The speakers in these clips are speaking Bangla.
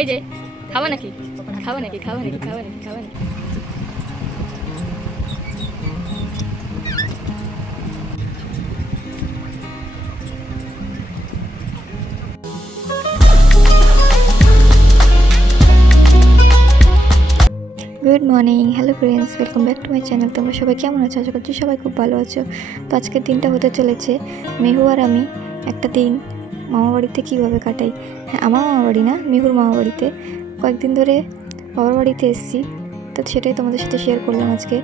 এই যে খাওয়া নাকি খাওয়া নাকি খাওয়া নাকি খাওয়া নাকি খাওয়া নাকি good morning, hello friends, welcome back to my channel. তোমরা সবাই কেমন আছো? আশা করছি সবাই খুব ভালো আছো। তো আজকের দিনটা হতে চলেছে মেহু আর আমি একটা দিন মামা বাড়িতে কীভাবে কাটাই। হ্যাঁ, আমার মামা বাড়ি না, মেহুর মামা বাড়িতে কয়েকদিন ধরে বাবার বাড়িতে এসেছি, তো সেটাই তোমাদের সাথে শেয়ার করলাম আজকে,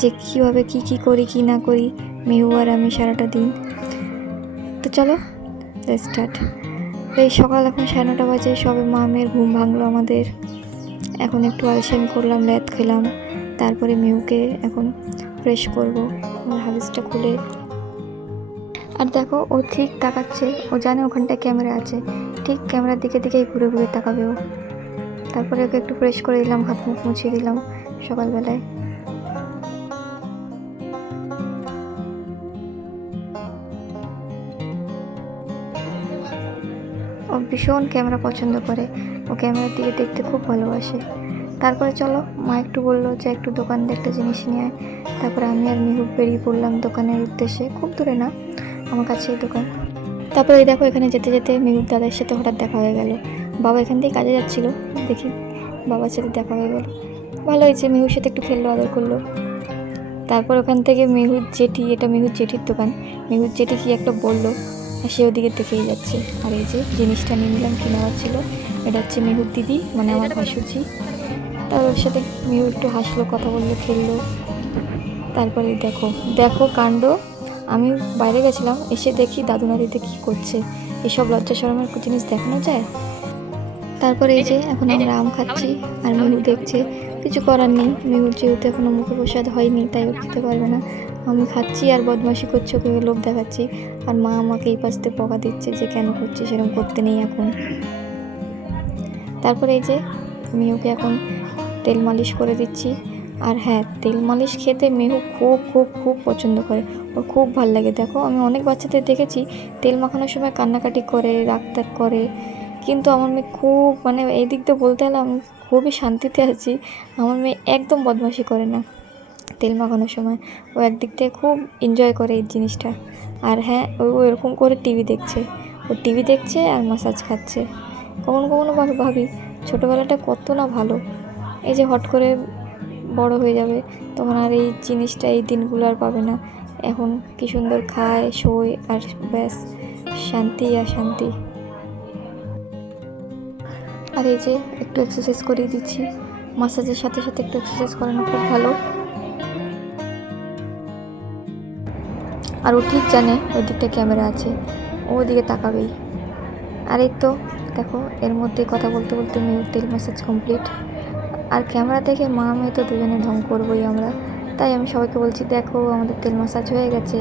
যে কীভাবে কী করি কী না করি মেহু আর আমি সারাটা দিন। তো চলো স্টার্ট। এই সকাল এখন 9:30 বাজে, সবে মামের ঘুম ভাঙলো আমাদের। এখন একটু আলসেমি করলাম, ল্যাদ খেলাম, তারপরে মেহুকে এখন ফ্রেশ করবো আমার হাগিসটা খুলে। আর দেখো, ও ঠিক তাকাচ্ছে, ও জানে ওখানটায় ক্যামেরা আছে, ঠিক ক্যামেরার দিকে দিকেই ঘুরে ঘুরে তাকাবে ও। তারপরে ওকে একটু ফ্রেশ করে দিলাম, হাত মুখ মুছিয়ে দিলাম সকালবেলায়। ও ভীষণ ক্যামেরা পছন্দ করে, ও ক্যামেরার দিকে দেখতে খুব ভালোবাসে। তারপরে চলো, মা একটু বললো যে একটু দোকান দিয়ে একটা জিনিস নিয়ে আয়। তারপরে আমি আর মেহু বেরিয়ে পড়লাম দোকানের উদ্দেশ্যে, খুব দূরে না, আমার কাছেই দোকান। তারপরে এই দেখো, এখানে যেতে যেতে মেহুর দাদার সাথে হঠাৎ দেখা হয়ে গেল। বাবা এখান থেকে কাজে যাচ্ছিলো, দেখি বাবার সাথে দেখা হয়ে গেল। ভালো হয়েছে, মেহুর সাথে একটু খেললো, আদর করলো। তারপর ওখান থেকে মেহুর জেঠি, এটা মেহুর জেঠির দোকান, মেহুর জেঠি কি একটা বললো, আর সে ওদিকে দেখেই যাচ্ছে। আর এই যে জিনিসটা নিয়ে নিলাম, কি নেওয়ার ছিল, এটা হচ্ছে মেহুর দিদি, মানে আমার ভাসুরজি। তার ওর সাথে মেহু একটু হাসলো, কথা বললো, খেললো। তারপরে দেখো দেখো কাণ্ড, আমি বাইরে গেছিলাম, এসে দেখি দাদু নাদিতে কী করছে। এসব লজ্জা শরমের জিনিস দেখানো যায়? তারপরে এই যে এখন আমরা আম খাচ্ছি, আর মেহু দেখছে। কিছু করার নেই, মেহুর যেহেতু এখনো মুখে প্রসাদ হয়নি, তাই ও খেতে পারবে না। আমি খাচ্ছি আর বদমাশি করছে, ওকে লোভ দেখাচ্ছি। আর মা আমাকে এই পাশ থেকে বকা দিচ্ছে যে কেন করছে, সেরকম করতে নেই এখন। তারপরে এই যে মেহুকে এখন তেল মালিশ করে দিচ্ছি। আর হ্যাঁ, তেল মালিশ খেতে মেহু খুব খুব খুব পছন্দ করে, ওর খুব ভাল লাগে। দেখো, আমি অনেক বাচ্চাদের দেখেছি তেল মাখানোর সময় কান্নাকাটি করে, রাগতাগ করে, কিন্তু আমার মেয়ে খুব, মানে এই দিক দিয়ে বলতে গেলে আমি খুবই শান্তিতে আছি। আমার মেয়ে একদম বদমাশি করে না তেল মাখানোর সময়, ও একদিক থেকে খুব এনজয় করে এই জিনিসটা। আর হ্যাঁ, ও এরকম করে টিভি দেখছে, ও টিভি দেখছে আর মাসাজ খাচ্ছে। কখনো কখনো ভাবি ছোটোবেলাটা কত না ভালো। এই যে হট করে বড় হয়ে যাবে, তখন আর এই জিনিসটা, এই দিনগুলো আর পাবে না। এখন কি সুন্দর খায়, শোয়, আর ব্যাস, শান্তি আর শান্তি। আর এই যে একটু এক্সারসাইজ করিয়ে দিচ্ছি, মাসাজের সাথে সাথে একটু এক্সারসাইজ করানো খুব ভালো। আর ও ঠিক জানে ওই দিকটা ক্যামেরা আছে, ও ওদিকে তাকাবেই। আর এই তো দেখো, এর মধ্যে কথা বলতে বলতে মেয়ের তেল ম্যাসাজ কমপ্লিট। আর ক্যামেরা দেখে মা মেয়ে তো দুজনে ঢং করবোই আমরা, তাই আমি সবাইকে বলছি দেখো আমাদের তেল ম্যাসাজ হয়ে গেছে।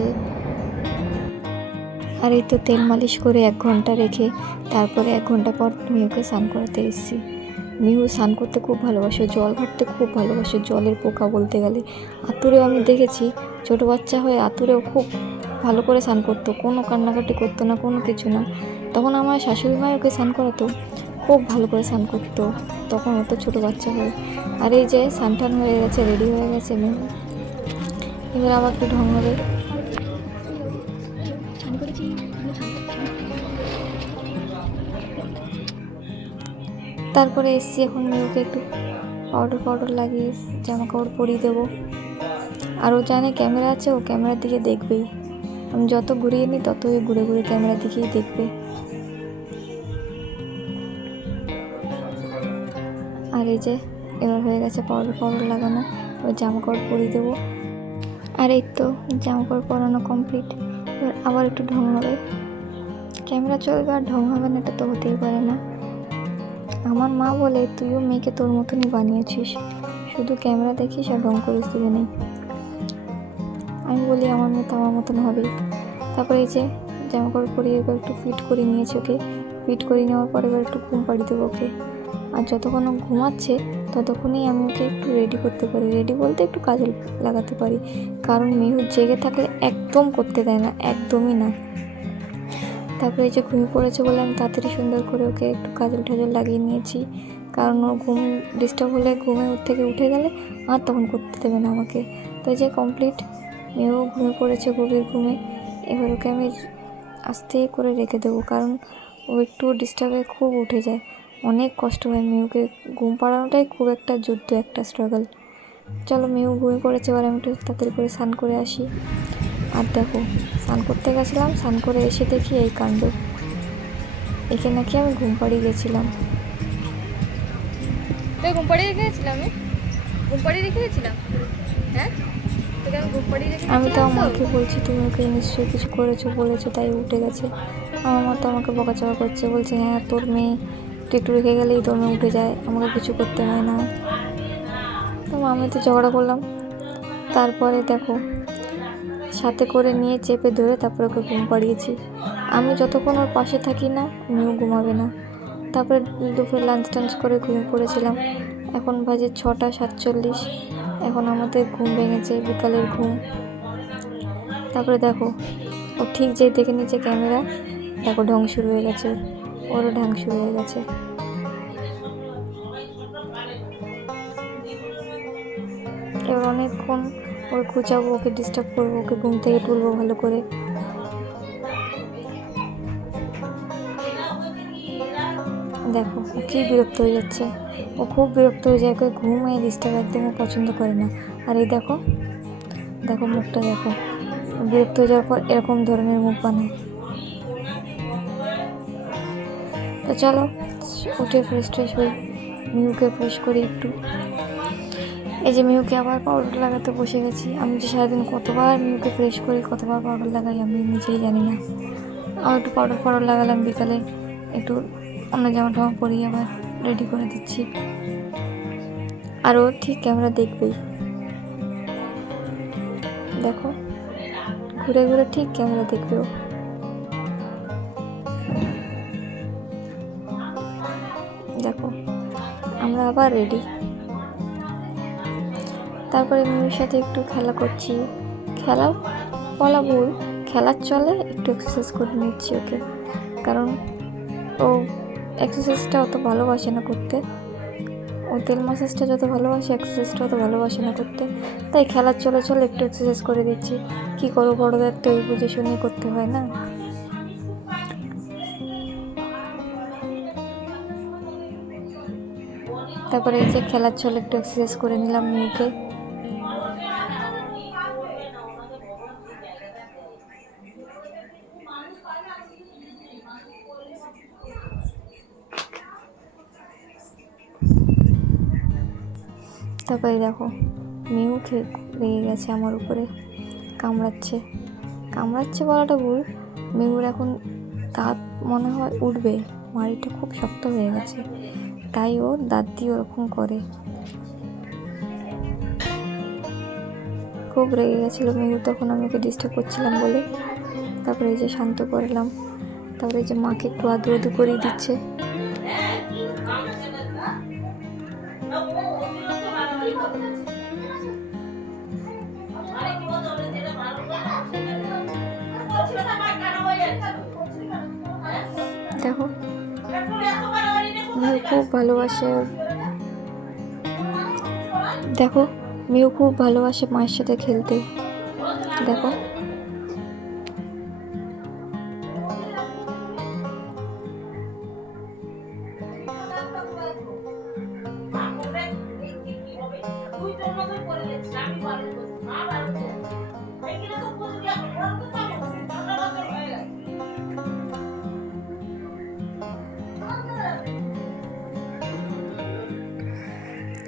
আর এই তো তেল মালিশ করে 1 ঘন্টা রেখে তারপরে 1 ঘন্টা পর মেহুকে স্নান করাতে এসেছি। মেহু স্নান করতে খুব ভালোবাসে, জল ঘাটতে খুব ভালোবাসে, জলের পোকা বলতে গেলে। আতুরেও আমি দেখেছি, ছোটো বাচ্চা হয়ে আতুরেও খুব ভালো করে স্নান করতো, কোনো কান্নাকাটি করতো না, কোনো কিছু না। তখন আমার শাশুড়ি মা ওকে স্নান করাতো, খুব ভালো করে স্নান করতো, তখন অত ছোটো বাচ্চা হয়ে। আর এই যে স্নান টান হয়ে গেছে, রেডি হয়ে গেছে মেহু, এবার আবার একটু ঢং হবে। তারপরে এসছি এখন মেহুকে একটু পাউডার লাগিয়ে জামা কাপড় পরিয়ে দেবো। আর ও জানে ক্যামেরা আছে, ও ক্যামেরার দিকে দেখবেই, আমি যত ঘুরিয়ে নিই ততই ঘুরে ঘুরে ক্যামেরার দিকেই দেখবে। আর এই যে এবার হয়ে গেছে পাউডার লাগানো, ওই জামা কাপড় পরিয়ে দেবো। আর এই তো জামা কাপড় পরানো কমপ্লিট, এবার আবার একটু ঢং হবে। ক্যামেরা চলবে আর ঢং হবে না, এটা তো হতেই পারে না। আমার মা বলে তুইও মেয়েকে তোর মতনই বানিয়েছিস, শুধু ক্যামেরা দেখিস আর ঢং করিস দুজনেই। আমি বলি আমার মেয়ে তো আমার মতন হবেই। তারপরে এই যে জামা কাপড় পরিয়ে এবার একটু ফিট করে নিয়েছি ওকে, ফিট করে নেওয়ার পর এবার একটু ঘুম পাড়িয়ে দেবো ওকে। আর যতক্ষণ ও ঘুমাচ্ছে ততক্ষণই আমি ওকে একটু রেডি করতে পারি, রেডি বলতে একটু কাজে লাগাতে পারি, কারণ মেহু জেগে থাকলে একদম করতে দেয় না, একদমই না। তারপরে এই যে ঘুমিয়ে পড়েছে বলে আমি তাড়াতাড়ি সুন্দর করে ওকে একটু কাজল টাজল লাগিয়ে নিয়েছি, কারণ ওর ঘুম ডিস্টার্ব হলে ঘুমে থেকে উঠে গেলে আর তখন করতে দেবে না আমাকে। তো এই যে কমপ্লিট, মেয়েও ঘুমিয়ে পড়েছে গভীর ঘুমে। এবার ওকে আমি আস্তে করে রেখে দেবো, কারণ ও একটু ডিস্টার্বে খুব উঠে যায়, অনেক কষ্ট হয়। মেয়েকে ঘুম পাড়ানোটাই খুব একটা যুদ্ধ, একটা স্ট্রাগল। চলো, মেয়েও ঘুমিয়ে পড়েছে, এবার আমি একটু তাড়াতাড়ি করে স্নান করে আসি। আর দেখো, স্নান করতে গেছিলাম, স্নান করে এসে দেখি এই কাণ্ড, একে নাকি আমি ঘুম পাড়িয়ে গেছিলাম। তুই ঘুম পাড়িয়ে রেখেছিলাম? আমি ঘুম পাড়িয়ে রেখেছিলাম? হ্যাঁ, তোকে আমি ঘুম পাড়িয়ে আমি তো রেখেছিলাম তো। আমাকে বলছি তুমি ওকে নিশ্চয়ই কিছু করেছো, বলেছো, তাই উঠে গেছে। আমার মা তো আমাকে বকাচকা করছে, বলছে হ্যাঁ তোর মেয়ে, তুই একটু রেখে গেলেই তোর মেয়ে উঠে যায়, আমাকে কিছু করতে হয় না। তো আমি তো ঝগড়া করলাম। তারপরে দেখো, সাথে করে নিয়ে চেপে ধরে তারপরে ওকে ঘুম পাড়িয়েছি। আমি যতক্ষণ ওর পাশে থাকি না, মেয়েও ঘুমাবে না। তারপরে দুপুরে লাঞ্চ টাঞ্চ করে ঘুমিয়ে পড়েছিলাম। এখন বাজে 6টা 47। এখন আমাদের ঘুম ভেঙেছে, বিকালের ঘুম। তারপরে দেখো, ও ঠিক যেই দেখে নিচ্ছে ক্যামেরা, দেখো ঢং শুরু হয়ে গেছে, ওরও ঢং শুরু হয়ে গেছে। এবার অনেকক্ষণ ওকে খুঁচাবো, ওকে ডিস্টার্ব করবো, ওকে ঘুম থেকে তুলবো ভালো করে। দেখো ও কি বিরক্ত হয়ে যাচ্ছে, ও খুব বিরক্ত হয়ে যায়, ওকে ঘুমিয়ে ডিস্টার্ব একদমও পছন্দ করে না। আর এই দেখো, দেখো মুখটা দেখো, বিরক্ত হয়ে যাওয়ার পর এরকম ধরনের মুখ বানায়। তো চলো উঠে ফ্রেশ ট্রেশ হই, মিহুকে ফ্রেশ করি একটু। এই যে মিহুকে আবার পাউডার লাগাতে বসে গেছি। আমি যে সারাদিন কতবার মিহুকে ফ্রেশ করি, কতবার পাউডার লাগাই আমি নিজেই জানি না। আবার একটু পাউডার লাগালাম বিকালে, একটু অন্য জামা টামা পরিয়ে আবার রেডি করে দিচ্ছি। আর ও ঠিক ক্যামেরা দেখবেই, দেখো ঘুরে ঘুরে ঠিক ক্যামেরা দেখবে ও। দেখো আমরা আবার রেডি। তারপরে মিমির সাথে একটু খেলা করছি, খেলা বলা ভুল, খেলার চলে একটু এক্সারসাইজ করে নিচ্ছি ওকে, কারণ ও এক্সারসাইজটা অত ভালোবাসে না করতে। ও তেল মাসাজটা যত ভালোবাসে, এক্সারসাইজটা অত ভালোবাসে না করতে, তাই খেলার চলে চলে একটু এক্সারসাইজ করে দিচ্ছি। কী করবো, বড়দের তো এই বুঝে শুনে করতে হয় না। তারপরে এই যে খেলার চলে একটু এক্সারসাইজ করে নিলাম মিউকে। তারপরে দেখো মিউ রেগে গেছে আমার উপরে, কামড়াচ্ছে। কামড়াচ্ছে বলাটা ভুল, মিউর এখন দাঁত মনে হয় উঠবে, মাড়িটা খুব শক্ত হয়ে গেছে, তাই ও দাঁত দিয়ে ওরকম করে। খুব রেগে গেছিলো মিউ তখন, আমি ওকে ডিস্টার্ব করছিলাম বলে। তারপরে এই যে শান্ত করলাম, তারপরে এই যে মাকে একটু আদু আদু করিয়ে দিচ্ছে। দেখো মিউ খুব ভালোবাসে, দেখো মিউ খুব ভালোবাসে মায়ের সাথে খেলতে। দেখো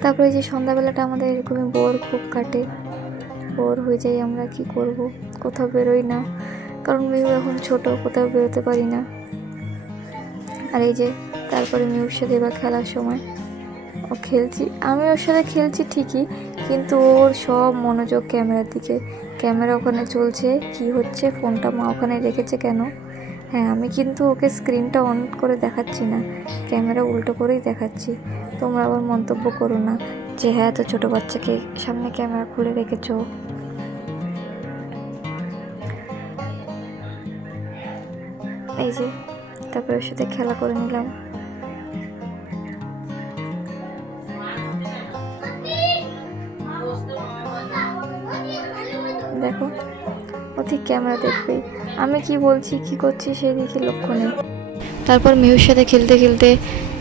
তারপরে যে সন্ধ্যাবেলাটা আমাদের এরকমই বোর খুব কাটে, বোর হয়ে যাই আমরা, কি করব, কোথাও বেরোই না, কারণ মিউ এখন ছোট, কোথাও বেরোতে পারি না। আর এই যে তারপরে মিউর সাথে বা খেলার সময় ও খেলছি, আমি ওর সাথে খেলছি ঠিকই, কিন্তু ওর সব মনোযোগ ক্যামেরার দিকে। ক্যামেরা ওখানে চলছে, কি হচ্ছে, ফোনটা মা ওখানে রেখেছে কেন। হ্যাঁ, আমি কিন্তু ওকে স্ক্রিনটা অন করে দেখাচ্ছি না, ক্যামেরা উল্টো করেই দেখাচ্ছি। তোমরা আবার মন্তব্য করো না যে হ্যাঁ তো ছোটো বাচ্চাকে সামনে ক্যামেরা খুলে রেখেছো। এই যে, তারপরে ওর সাথে খেলা করে নিলাম। দেখো, ও ঠিক ক্যামেরা দেখবে, আমি কি বলছি কি করছি সেই দিকে লক্ষ্য নেই। তারপর মিহুর সাথে খেলতে খেলতে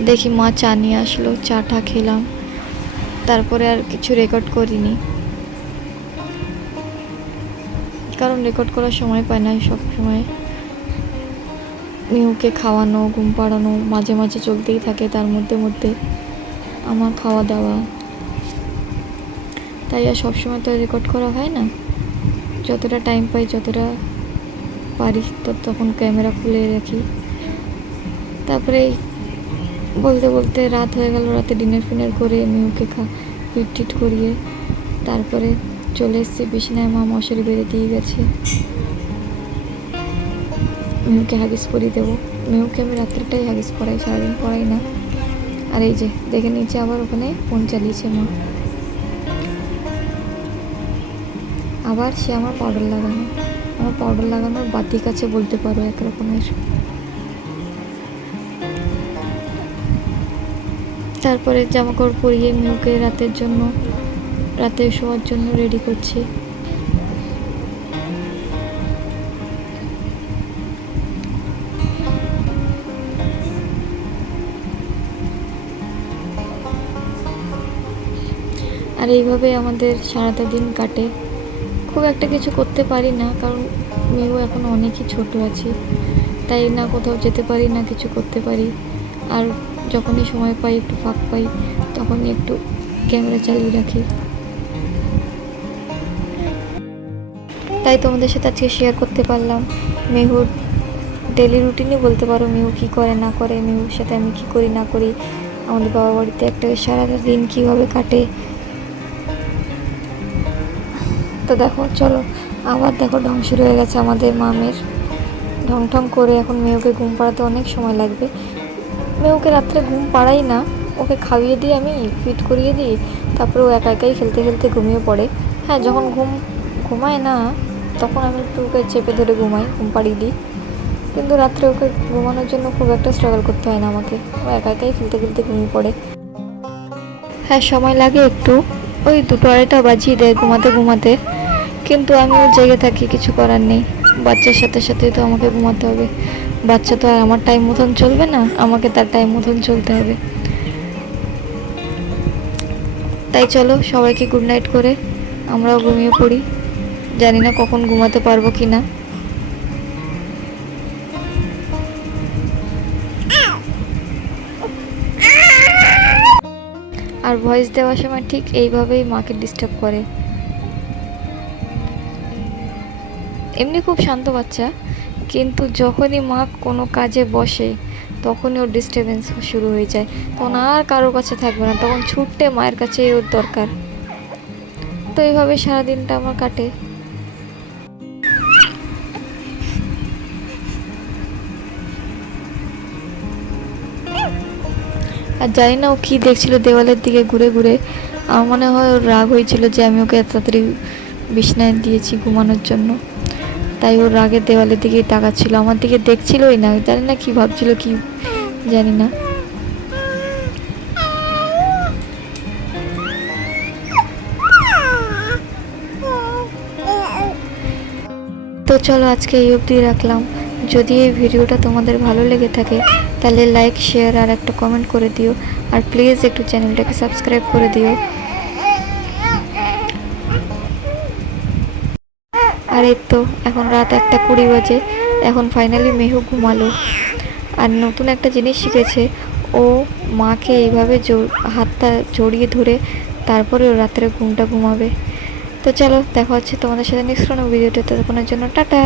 দেখি মা চা নিয়ে আসলো, চাটা খেলাম। তারপরে আর কিছু রেকর্ড করিনি, কারণ রেকর্ড করার সময় পাই না। সব সময় মিহুকে খাওয়ানো, ঘুম পাড়ানো মাঝে মাঝে চলতেই থাকে, তার মধ্যে মধ্যে আমার খাওয়া দাওয়া, তাই আর সবসময় তো রেকর্ড করা হয় না। যতটা টাইম পাই, যতটা পারি তখন ক্যামেরা খুলে রাখি। তারপরে বলতে বলতে রাত হয়ে গেল, রাতে ডিনার ফিনার করে মিহুকে পিট টিট করিয়ে তারপরে চলে এসেছি বিছানায়। মা মশারি বেঁধে দিয়ে গেছে, মিহুকে হাগিস করিয়ে দেবো। মিহুকে আমি রাত্রিটাই হাগিস করাই, সারাদিন করাই না। আর এই যে দেখে নিচে আবার ওখানে ফোন চালিয়েছে মা। আবার সে আমার পাউডার লাগানোর বাতি কাছে বলতে পারো এক রকমের। তারপরে জামাকাপড় পরিয়ে মিহুকে রাতে শোয়ার জন্য রেডি করছি। আর এইভাবে আমাদের সারাটা দিন কাটে। খুব একটা কিছু করতে পারি না, কারণ মিহু এখন অনেকই ছোট আছে, তাই না কোথাও যেতে পারি না কিছু করতে পারি। আর যখনই সময় পাই, একটু ফাঁক পাই, তখনই একটু ক্যামেরা চালিয়ে রাখি। তাই তোমাদের সাথে আজকে শেয়ার করতে পারলাম মিহুর ডেলি রুটিনই বলতে পারো। মিহু কী করে না করে, মিহুর সাথে আমি কী করি না করি, আমাদের বাবা বাড়িতে একটা সারাটা দিন কীভাবে কাটে। তো দেখো, চলো আবার দেখো ঢং শুরু হয়ে গেছে আমাদের মামের। ঢং ঢং করে এখন মেয়েকে ঘুম পাড়াতে অনেক সময় লাগবে। মেয়েকে রাত্রে ঘুম পাড়াই না, ওকে খাইয়ে দিই, আমি ফিট করিয়ে দিই, তারপরে ও একা একাই খেলতে খেলতে ঘুমিয়ে পড়ে। হ্যাঁ, যখন ঘুমায় না তখন আমি একটু ওকে চেপে ধরে ঘুম পাড়িয়ে দিই, কিন্তু রাত্রে ওকে ঘুমানোর জন্য খুব একটা স্ট্রাগল করতে হয় না আমাকে, ও একা একাই খেলতে খেলতে ঘুমিয়ে পড়ে। হ্যাঁ, সময় লাগে একটু, ওই 2-2:30 বাজিয়ে দেয় ঘুমাতে, কিন্তু আমিও জেগে থাকি, কিছু করার নেই। বাচ্চার সাথে সাথে তো আমাকে ঘুমাতে হবে, বাচ্চা তো আর আমার টাইম মতন চলবে না, আমাকে তার টাইম মতন চলতে হবে। তাই চলো সবাইকে গুড নাইট করে আমরাও ঘুমিয়ে পড়ি। জানি না কখন ঘুমাতে পারবো কি না। আর ভয়েস দেওয়ার সময় ঠিক এইভাবেই মাকে ডিস্টার্ব করে। এমনি খুব শান্ত বাচ্চা, কিন্তু যখনই মা কোনো কাজে বসে তখনই ওর ডিস্টারবেন্স শুরু হয়ে যায়, তখন আর কারোর কাছে থাকবে না, তখন ছুটতে মায়ের কাছেই ওর দরকার। তো এইভাবে সারাদিনটা আমার কাটে। আর জানি না ও কী দেখছিল দেওয়ালের দিকে ঘুরে ঘুরে। আমার মনে হয় ওর রাগ হয়েছিল যে আমি ওকে এত তাড়াতাড়ি বিছানায় দিয়েছি ঘুমানোর জন্য, তাই ওর রাগের দেওয়ালের দিকেই তাকাচ্ছিল, আমার দিকে দেখছিলই না। জানি না কি ভাবছিল, কি জানি না। তো চলো আজকে এই অবধি রাখলাম। যদি এই ভিডিওটা তোমাদের ভালো লেগে থাকে তাহলে লাইক, শেয়ার আর একটা কমেন্ট করে দিও, আর প্লিজ একটু চ্যানেলটাকে সাবস্ক্রাইব করে দিও। আর এই তো এখন রাত 1:20 বাজে, এখন ফাইনালি মেহু ঘুমালো। আর নতুন একটা জিনিস শিখেছে, ও মাকে এইভাবে হাতটা জড়িয়ে ধরে তারপরে ও রাত্রে ঘুমাবে। তো চলো দেখা হচ্ছে তোমাদের সাথে নেক্সট কোনো ভিডিওতে, ততক্ষণের জন্য টাটা।